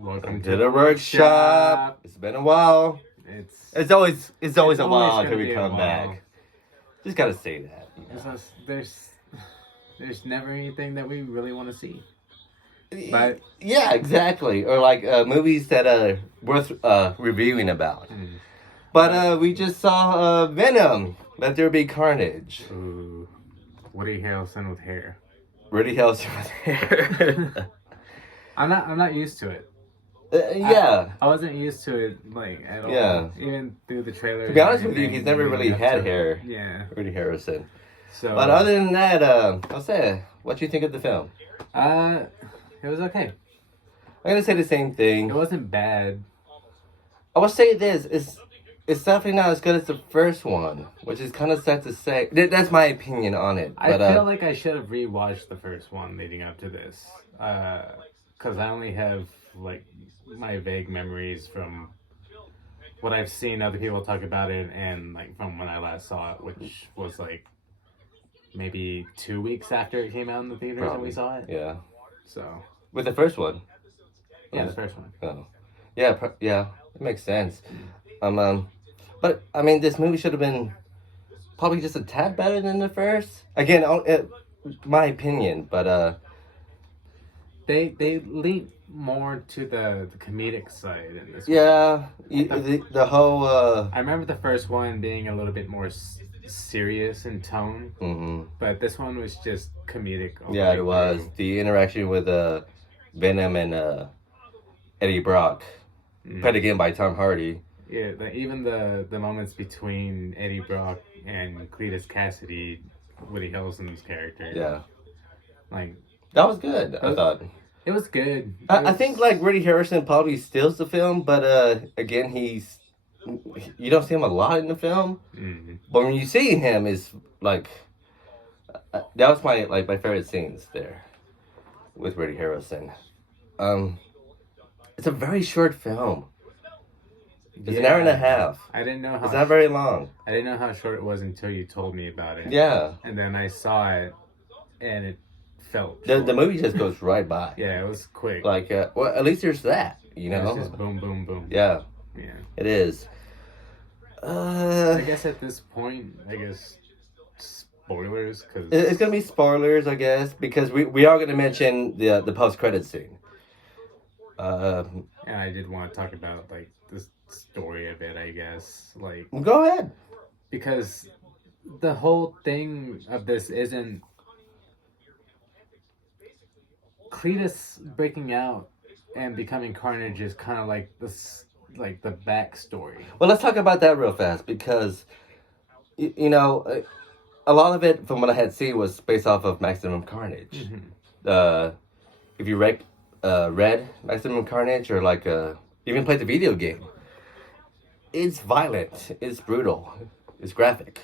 Welcome to the workshop. It's been a while. It's always a while until we come back. Just gotta say that. You know? There's never anything that we really want to see. But yeah, exactly. Or like movies that are worth reviewing about. But we just saw Venom. Let there be Carnage. Ooh, Woody Harrelson with hair. Woody Harrelson with hair. I'm not used to it. Yeah. I wasn't used to it like at all. Yeah. Even through the trailer. To be honest with you, he's never really had hair. Yeah. Woody Harrelson. So. But other than that, I'll say, what you think of the film? It was okay. I'm gonna say the same thing. It wasn't bad. I will say this: it's definitely not as good as the first one, which is kind of sad to say. That's my opinion on it. I feel like I should have rewatched the first one leading up to this, because I only have like my vague memories from what I've seen other people talk about it, and like from when I last saw it, which was like maybe 2 weeks after it came out in the theaters and we saw it. Yeah. So. With the first one. Yeah, the first one. Oh. Yeah, it makes sense. But I mean, this movie should have been probably just a tad better than the first. Again, my opinion, but they lean more to the comedic side in this. Yeah, the whole. I remember the first one being a little bit more serious in tone, but this one was just comedic. Yeah, it was the interaction with Venom and Eddie Brock, played again by Tom Hardy. Yeah, even the moments between Eddie Brock and Cletus Cassidy, Woody Harrelson's character. Yeah, like that was good. I thought it was good. I think like Woody Harrelson probably steals the film, but again, you don't see him a lot in the film. But when you see him, is like that was my favorite scenes there with Woody Harrelson. It's a very short film. It's an hour and a half. I didn't know how. It's not very long. I didn't know how short it was until you told me about it. Yeah. And then I saw it, and it felt. The movie just goes right by. Yeah, it was quick. Like, well, at least there's that, you know. It's just boom, boom, boom. Yeah. Yeah. It is. I guess at this point, spoilers, because it's gonna be spoilers, I guess, because we are gonna mention the post-credit scene. And I did want to talk about like the story of it, I guess. Like, go ahead. Because the whole thing of this isn't Cletus breaking out and becoming Carnage is kind of like this. Like the backstory. Well, let's talk about that real fast because, you know, a lot of it from what I had seen was based off of Maximum Carnage. If you read Maximum Carnage or like even played the video game, it's violent, it's brutal, it's graphic,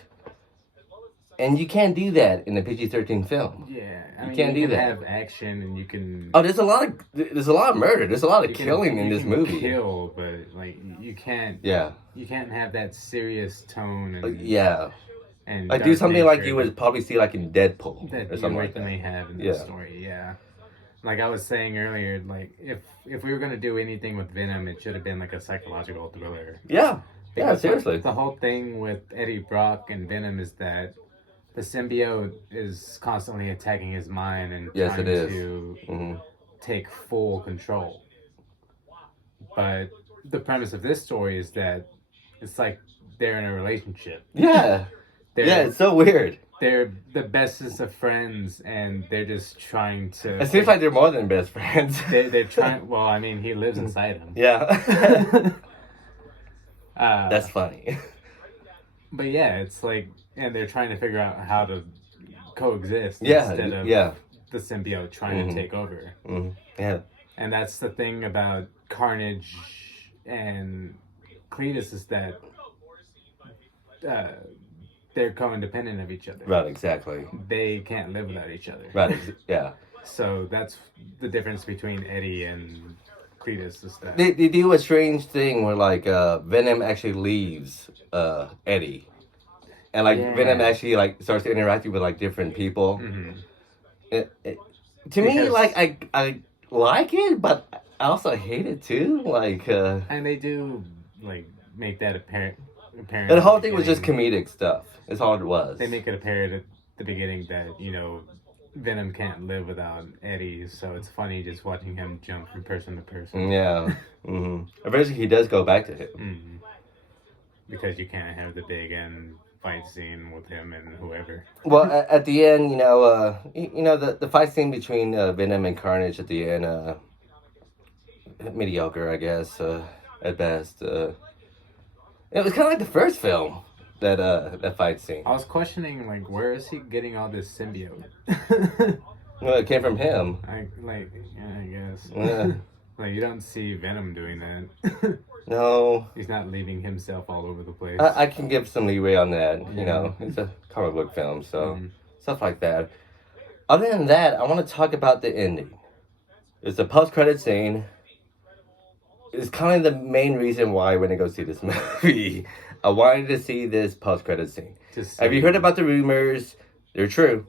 and you can't do that in a PG-13 film. Yeah, you can't do that. Have action and you can. Oh, there's a lot of murder. There's a lot of killing in this movie. Kill, but like you can't. Yeah. You can't have that serious tone. And, yeah. And like do something like you would probably see like in Deadpool or something like that. They have in this story. Yeah. Like I was saying earlier, like if we were gonna do anything with Venom, it should have been like a psychological thriller. Yeah. Because seriously. The whole thing with Eddie Brock and Venom is that the symbiote is constantly attacking his mind and trying to take full control. But the premise of this story is that it's like they're in a relationship. Yeah. It's so weird. They're the bestest of friends, and they're just trying to. It seems like they're more than best friends. They're trying. Well, I mean, he lives inside him. Yeah. That's funny. But yeah, it's like, and they're trying to figure out how to coexist instead of the symbiote trying to take over. Yeah. And that's the thing about Carnage and Cletus is that they're co-independent of each other. Right, exactly. They can't live without each other. Right, yeah. So that's the difference between Eddie and Cletus is that they do a strange thing where like Venom actually leaves Eddie, and like Venom actually like starts interacting with like different people. To me, like I like it, but I also hate it too. Like, And they do like make that apparent. Apparent. the at whole thing was just beginning. comedic stuff. That's all it was. They make it apparent at the beginning that Venom can't live without Eddie, so it's funny just watching him jump from person to person. Yeah. Mm-hmm. Eventually, he does go back to him. Mm-hmm. Because you can't have the big end fight scene with him and whoever. Well, at the end, the fight scene between Venom and Carnage at the end, mediocre, I guess, at best. It was kind of like the first film, that fight scene. I was questioning, like, where is he getting all this symbiote? Well, it came from him. I guess. Yeah. Like, you don't see Venom doing that. No, He's not leaving himself all over the place. I can give some leeway on that. Yeah. It's a comic book film, so Mhm. stuff like that. Other than that, I want to talk about the ending. It's a post-credit scene. It's kind of the main reason why I went to go see this movie. I wanted to see this post-credit scene. Have you heard about the rumors? They're true.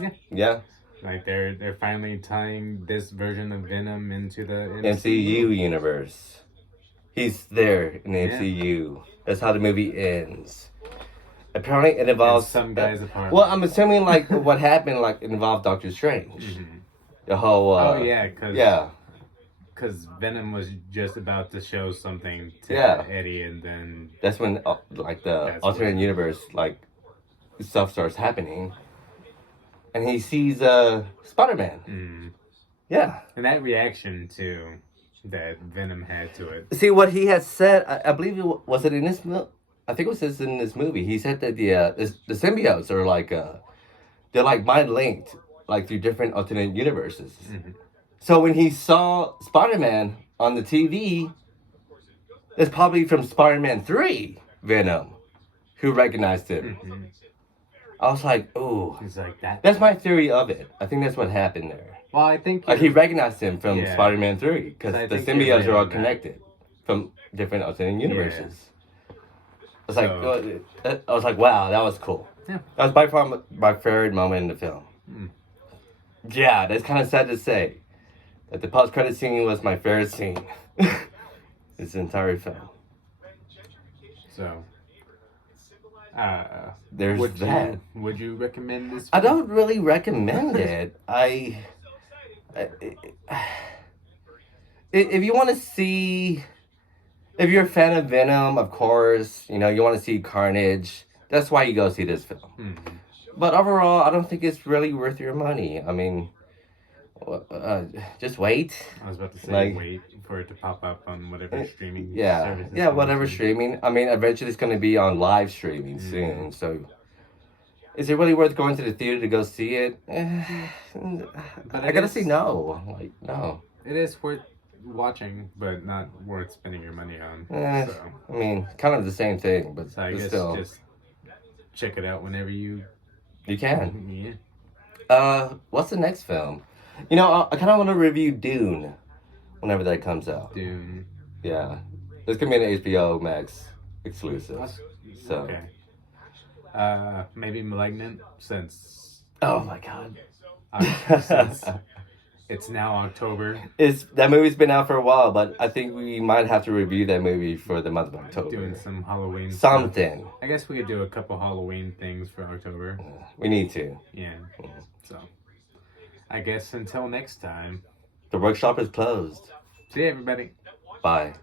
Yeah. Yeah. Like they're finally tying this version of Venom into the MCU universe. He's there in the Yeah. MCU. That's how the movie ends. Apparently, it involves some guys apart. Well, I'm assuming like what happened like involved Doctor Strange. Mm-hmm. The whole. Oh yeah, because Yeah. Because Venom was just about to show something to Yeah. Eddie, and then That's when like the That's alternate when- universe like stuff starts happening, and he sees Spider-Man. Yeah. and that reaction to that Venom had to it. See what he had said. I believe was it in this. I think it was in this movie. He said that the symbiotes are like they're like mind linked, like through different alternate universes. Mm-hmm. So when he saw Spider-Man on the TV, it's probably from Spider-Man 3 Venom who recognized him. Mm-hmm. I was like, ooh. He's like that. That's my theory of it. I think that's what happened there. Well, I think Like he recognized him from Yeah. Spider-Man 3 because I the think you're symbiotes right are all on that. connected from different alternate universes. I was like, So- I was like, wow, that was cool. Yeah. That was by far my favorite moment in the film. Mm. Yeah, that's kind of sad to say. That the post-credit scene was my favorite scene. This entire film. So, There's would that. Would you recommend this? I don't really recommend it. If you want to see, if you're a fan of Venom, of course, you want to see Carnage. That's why you go see this film. Mm-hmm. But overall, I don't think it's really worth your money. I mean, just wait. I was about to say, Like- wait for it to pop up on whatever streaming Yeah, service. it's yeah, going whatever to. streaming. I mean, eventually it's going to be on live streaming soon. So, is it really worth going to the theater to go see it? But I it gotta is- say no. Like no. It is worth watching, but not worth spending your money on. Eh, So, I mean, kind of the same thing, but I guess still, just check it out whenever you. you can. Yeah. What's the next film? I kind of want to review Dune whenever that comes out. Dune. Yeah, it's gonna be an HBO Max exclusive. So. Okay. Maybe Malignant, since Oh my god. since it's now October. That movie's been out for a while, but I think we might have to review that movie for the month of October. Doing some Halloween stuff. Something. I guess we could do a couple Halloween things for October. We need to. Yeah. So, I guess until next time. The workshop is closed. See you, everybody. Bye.